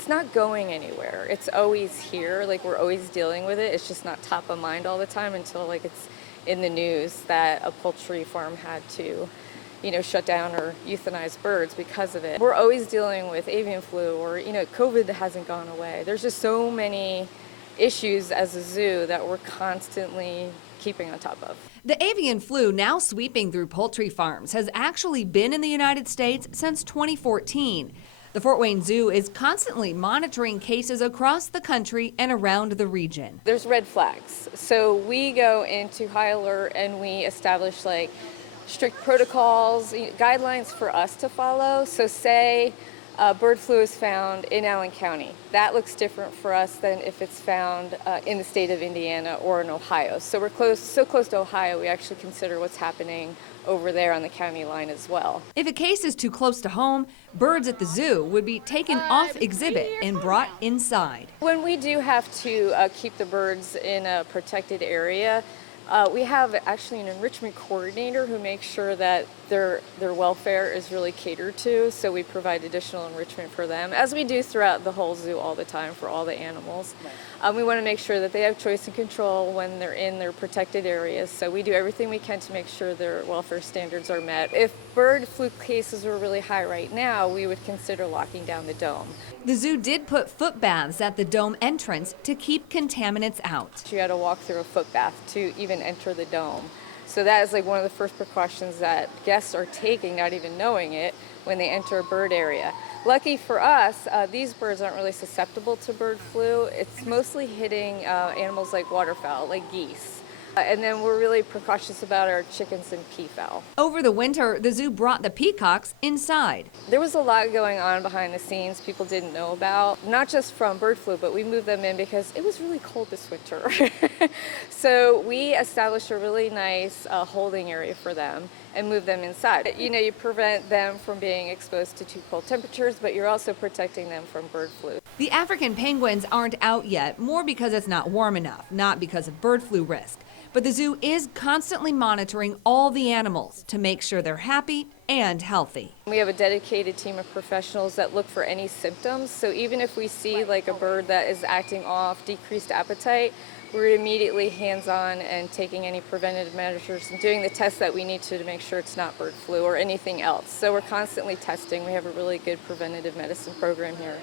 it's not going anywhere. It's always here. Like, we're always dealing with it. It's just not top of mind all the time until like it's in the news that a poultry farm had to, shut down or euthanize birds because of it. We're always dealing with avian flu or, COVID hasn't gone away. There's just so many issues as a zoo that we're constantly keeping on top of. The avian flu, now sweeping through poultry farms, has actually been in the United States since 2014. The Fort Wayne Zoo is constantly monitoring cases across the country and around the region. There's red flags. So we go into high alert and we establish like strict protocols, guidelines for us to follow. So say bird flu is found in Allen County. That looks different for us than if it's found in the state of Indiana or in Ohio. So we're so close to Ohio, we actually consider what's happening over there on the county line as well. If a case is too close to home, birds at the zoo would be taken off exhibit and brought inside. When we do have to keep the birds in a protected area, we have actually an enrichment coordinator who makes sure that their welfare is really catered to, so we provide additional enrichment for them, as we do throughout the whole zoo all the time for all the animals. We want to make sure that they have choice and control when they're in their protected areas, so we do everything we can to make sure their welfare standards are met. If bird flu cases were really high right now, we would consider locking down the dome. The zoo did put foot baths at the dome entrance to keep contaminants out. You had to walk through a foot bath to even enter the dome. So that is like one of the first precautions that guests are taking, not even knowing it, when they enter a bird area. Lucky for us, these birds aren't really susceptible to bird flu. It's mostly hitting animals like waterfowl, like geese. And then we're really precautious about our chickens and peafowl. Over the winter, the zoo brought the peacocks inside. There was a lot going on behind the scenes people didn't know about, not just from bird flu, but we moved them in because it was really cold this winter. So we established a really nice holding area for them and moved them inside. You prevent them from being exposed to too cold temperatures, but you're also protecting them from bird flu. The African penguins aren't out yet, more because it's not warm enough, not because of bird flu risk. But the zoo is constantly monitoring all the animals to make sure they're happy and healthy. We have a dedicated team of professionals that look for any symptoms. So even if we see like a bird that is acting off, decreased appetite, we're immediately hands-on and taking any preventative measures and doing the tests that we need to make sure it's not bird flu or anything else. So we're constantly testing. We have a really good preventative medicine program here.